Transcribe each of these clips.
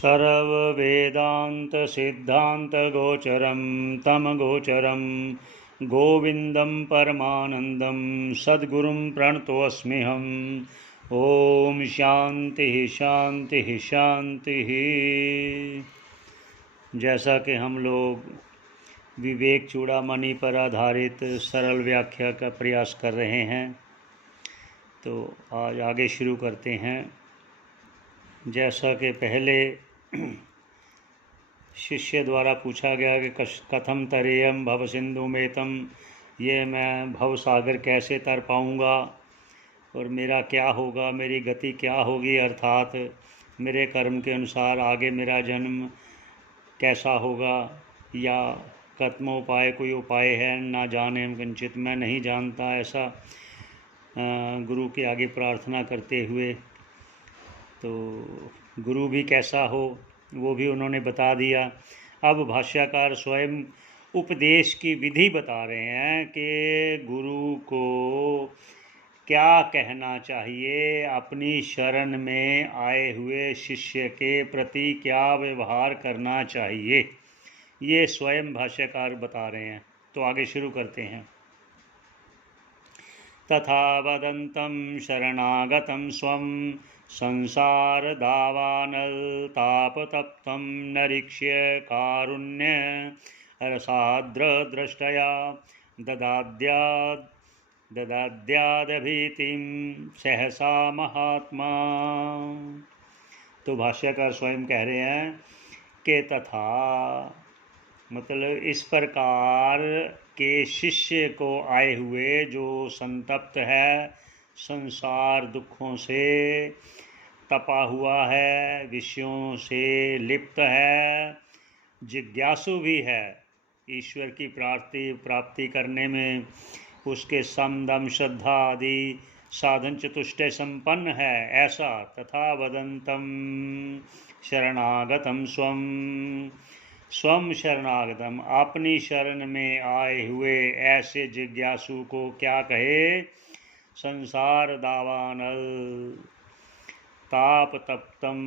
सर्ववेदान्तसिद्धान्तगोचरं तमगोचरं गोविन्दं परमानन्दं सद्गुरुं प्रणतोऽस्म्यहम्। ओम शांति शांति शांति। जैसा कि हम लोग विवेक चूड़ामणि पर आधारित सरल व्याख्या का प्रयास कर रहे हैं, तो आज आगे शुरू करते हैं। जैसा कि पहले शिष्य द्वारा पूछा गया कि कथम तरेयम भव सिंधु मेतम, ये मैं भव सागर कैसे तर पाऊँगा और मेरा क्या होगा, मेरी गति क्या होगी, अर्थात मेरे कर्म के अनुसार आगे मेरा जन्म कैसा होगा, या कथमोपाय कोई उपाय है ना जाने किंचित, मैं नहीं जानता, ऐसा गुरु के आगे प्रार्थना करते हुए। तो गुरु भी कैसा हो वो भी उन्होंने बता दिया। अब भाष्यकार स्वयं उपदेश की विधि बता रहे हैं कि गुरु को क्या कहना चाहिए, अपनी शरण में आए हुए शिष्य के प्रति क्या व्यवहार करना चाहिए, ये स्वयं भाष्यकार बता रहे हैं। तो आगे शुरू करते हैं। तथा वदन्तं शरणागतं स्वं संसारदावानलतापतप्तं नरीक्ष्य कारुण्य रसाद्रदृष्टया ददाद्यादभीतिं सहसा महात्मा। तो भाष्यकार स्वयं कह रहे हैं कि तथा मतलब इस प्रकार के शिष्य को आए हुए जो संतप्त है, संसार दुखों से तपा हुआ है, विषयों से लिप्त है, जिज्ञासु भी है, ईश्वर की प्राप्ति करने में उसके समदम श्रद्धा आदि साधन चतुष्टय संपन्न है, ऐसा। तथा वदंतम शरणागतम स्वम शरणागतम, अपनी शरण में आए हुए ऐसे जिज्ञासु को क्या कहे, संसार दावानल ताप तप्तम,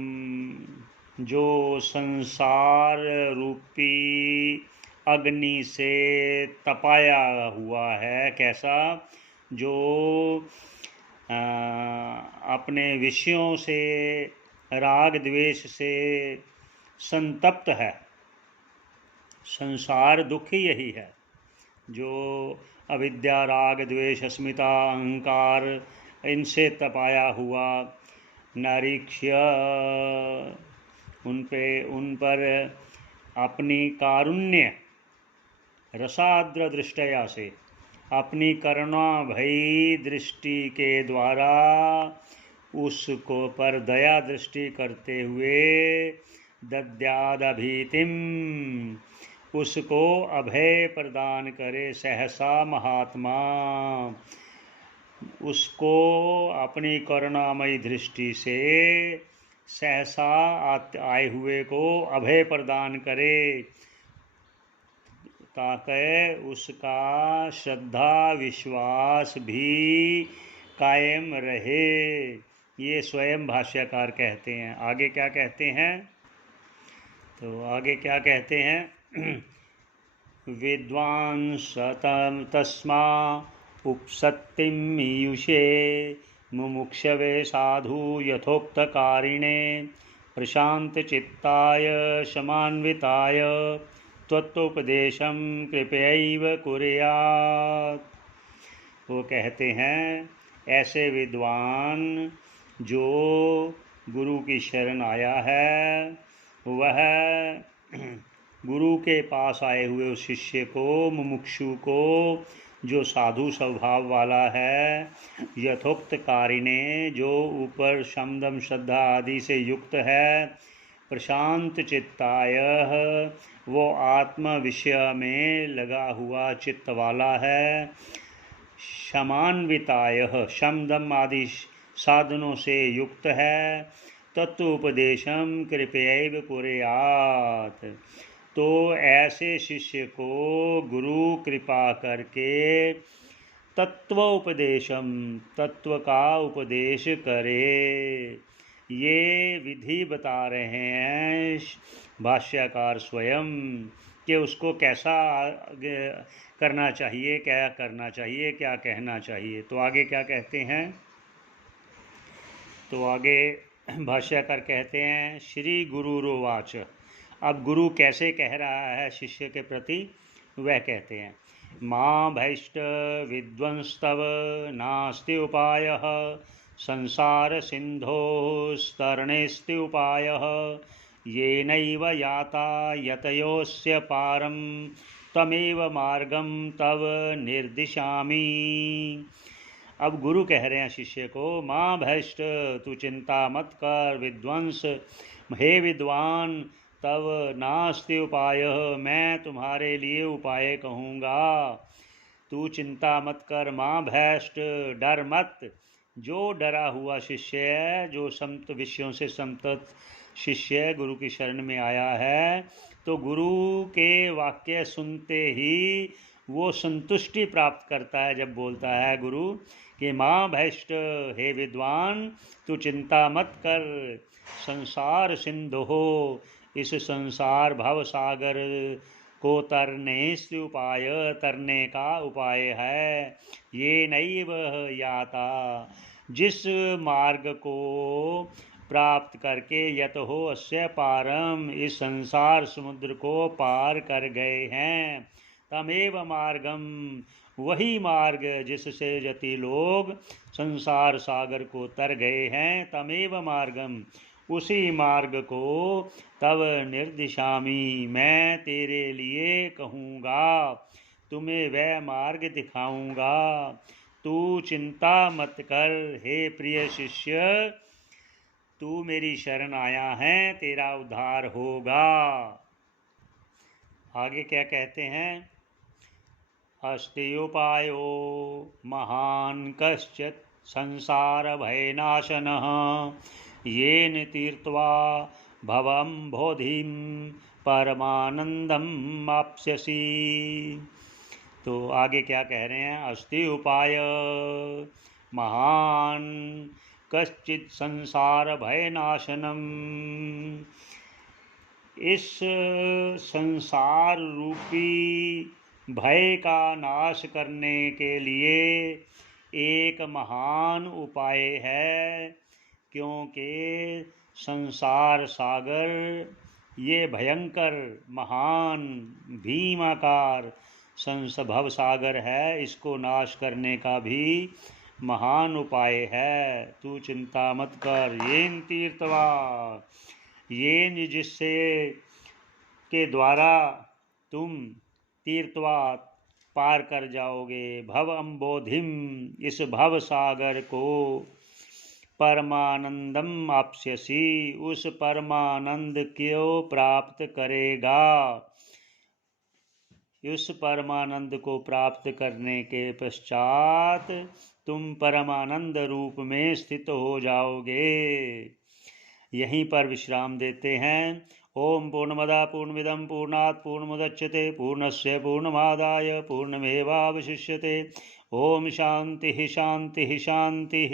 जो संसार रूपी अग्नि से तपाया हुआ है, कैसा, जो अपने विषयों से राग द्वेष से संतप्त है। संसार दुख ही यही है, जो अविद्या राग द्वेष अस्मिता अहंकार इनसे तपाया हुआ। नारीक्ष्य, उन पर अपनी कारुण्य रसाद्र दृष्टया से, अपनी करुणा भई दृष्टि के द्वारा उसको पर दया दृष्टि करते हुए दद्यादभीतिम, उसको अभय प्रदान करे, सहसा महात्मा, उसको अपनी करुणामयी दृष्टि से सहसा आए हुए को अभय प्रदान करे, ताकि उसका श्रद्धा विश्वास भी कायम रहे। ये स्वयं भाष्यकार कहते हैं। आगे क्या कहते हैं, तो आगे क्या कहते हैं, विद्वान सतम तस्मा उपसत्तिम मीयुषे मुमुक्षवे साधु यथोक्तकारिणे प्रशांत चित्ताय शमान्विताय त्वत्तोपदेशं कृपयैव कुर्यात्। वो कहते हैं, ऐसे विद्वान जो गुरु की शरण आया है, वह गुरु के पास आए हुए उस शिष्य को, मुमुक्षु को, जो साधु स्वभाव वाला है, यथोक्त कारिणे, जो ऊपर शमदम श्रद्धा आदि से युक्त है, प्रशांत चित्ताय, वो आत्म विषय में लगा हुआ चित्त वाला है, शमान्विताय, शमदम आदि साधनों से युक्त है, तत्वोपदेशम कृपयैव कुर्यात्। तो ऐसे शिष्य को गुरु कृपा करके तत्वोपदेशम, तत्व का उपदेश करे, ये विधि बता रहे हैं भाष्यकार स्वयं कि उसको कैसा करना चाहिए, क्या करना चाहिए, क्या कहना चाहिए। तो आगे क्या कहते हैं, तो आगे भाष्यकार कहते हैं श्री गुरुरोवाच। अब गुरु कैसे कह रहा है शिष्य के प्रति, वह कहते हैं माँ भैष्ट विद्वंस्तव नास्ति उपायः संसार सिन्धोस्तरणेस्ति उपायः येनैव याता यतयोस्य पारं तमेव मार्गं तव निर्दिशामि। अब गुरु कह रहे हैं शिष्य को, माँ भैष्ट तू चिंता मत कर, विद्वंस हे विद्वान तब नास्ति उपाय, मैं तुम्हारे लिए उपाय कहूँगा। तू चिंता मत कर, माँ भैष्ट डर मत। जो डरा हुआ शिष्य है, जो संत विषयों से संतत शिष्य गुरु की शरण में आया है, तो गुरु के वाक्य सुनते ही वो संतुष्टि प्राप्त करता है। जब बोलता है गुरु कि माँ भैष्ट हे विद्वान तू चिंता मत कर, संसार सिंधु हो, इस संसार भव सागर को तरने से उपाय, तरने का उपाय है। ये नैव याता, जिस मार्ग को प्राप्त करके यत हो अस्य पारम, इस संसार समुद्र को पार कर गए हैं, तमेव मार्गम, वही मार्ग जिससे यति लोग संसार सागर को तर गए हैं, तमेव मार्गम, उसी मार्ग को तव निर्दिशामि, मैं तेरे लिए कहूँगा, तुम्हें वह मार्ग दिखाऊँगा। तू चिंता मत कर हे प्रिय शिष्य, तू मेरी शरण आया है, तेरा उद्धार होगा। आगे क्या कहते हैं, अस्ति उपायो महान् कश्चित् संसार भयनाशनः, येन तीर्त्वा भवम्बोधिं परमानंदम आप्स्यसि। तो आगे क्या कह रहे हैं, अस्ति उपाय महान् कश्चित् संसार भयनाशनम, इस संसार रूपी भय का नाश करने के लिए एक महान उपाय है, क्योंकि संसार सागर ये भयंकर महान भीमाकार भव सागर है, इसको नाश करने का भी महान उपाय है। तू चिंता मत कर। येन तीर्थवा, येन जिससे के द्वारा तुम तीर्थवा पार कर जाओगे, भव अम्बोधिम, इस भव सागर को, परमानंदम आप्स्यसि, उस परमानंद को प्राप्त करेगा। उस परमानंद को प्राप्त करने के पश्चात तुम परमानंद रूप में स्थित हो जाओगे। यहीं पर विश्राम देते हैं। ओम पूर्णमदा पूर्णमिदं पूर्णात् पूर्णमुदच्यते पूर्णस्य पूर्णमादाय पूर्णमेवावशिष्यते। ओम शांति शांति शांति।